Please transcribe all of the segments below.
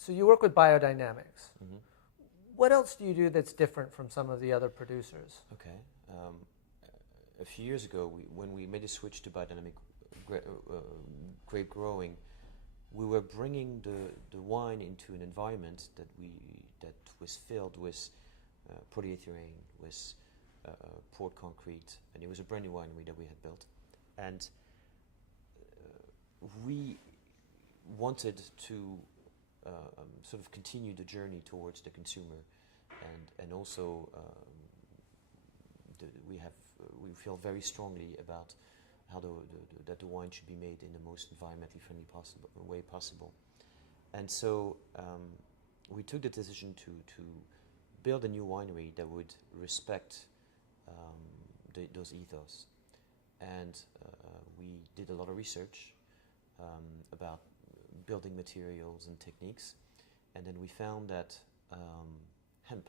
So you work with biodynamics. Mm-hmm. What else do you do that's different from some of the other producers? Okay. A few years ago, when we made a switch to biodynamic grape growing, we were bringing the wine into an environment that was filled with polyethylene, with poured concrete, and it was a brand new winery that we had built, and we wanted to sort of continue the journey towards the consumer, and also we feel very strongly about how that the wine should be made in the most environmentally friendly way possible. And so we took the decision to build a new winery that would respect those ethos. And we did a lot of research about building materials and techniques, and then we found that hemp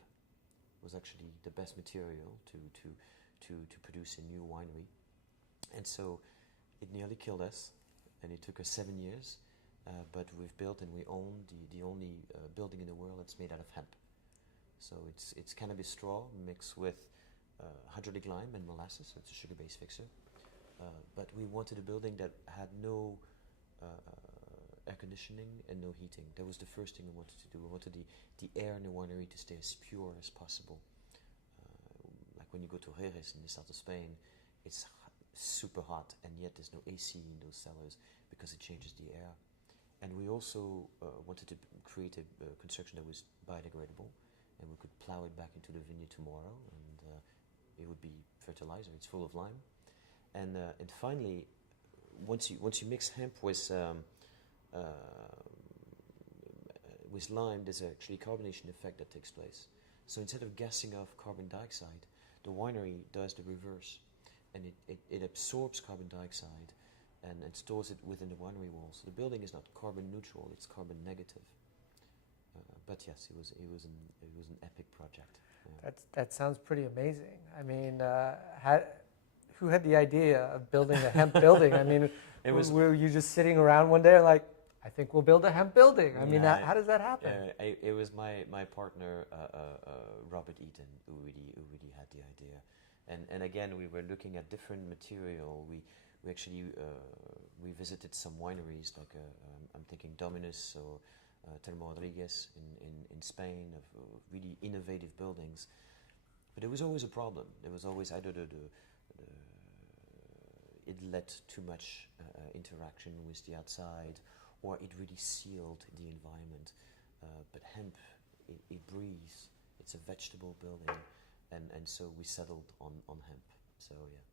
was actually the best material to produce a new winery. And so it nearly killed us, and it took us 7 years, but we've built and we own the only building in the world that's made out of hemp. So it's cannabis straw mixed with hydraulic lime and molasses, so it's a sugar-based fixer. But we wanted a building that had no air conditioning and no heating. That was the first thing we wanted to do. We wanted the air in the winery to stay as pure as possible. Like when you go to Jerez in the south of Spain, it's super hot, and yet there's no AC in those cellars because it changes the air. And we also wanted to create a construction that was biodegradable, and we could plow it back into the vineyard tomorrow, and it would be fertilizer. It's full of lime. And finally, once you mix hemp with lime, there's actually a carbonation effect that takes place. So instead of gassing off carbon dioxide, the winery does the reverse, and it absorbs carbon dioxide and stores it within the winery walls. So the building is not carbon neutral; it's carbon negative. But yes, it was an epic project. Yeah. That sounds pretty amazing. I mean, who had the idea of building a hemp building? I mean, were you just sitting around one day like, I think we'll build a hemp building? I mean, how does that happen? It was my partner, Robert Eaton, who really had the idea. And again, we were looking at different material. We actually we visited some wineries, like I'm thinking Dominus or Telmo Rodriguez in Spain, of really innovative buildings. But there was always a problem. There was always either it led too much interaction with the outside, or it really sealed the environment. But hemp, it breathes. It's a vegetable building, and so we settled on hemp. So yeah.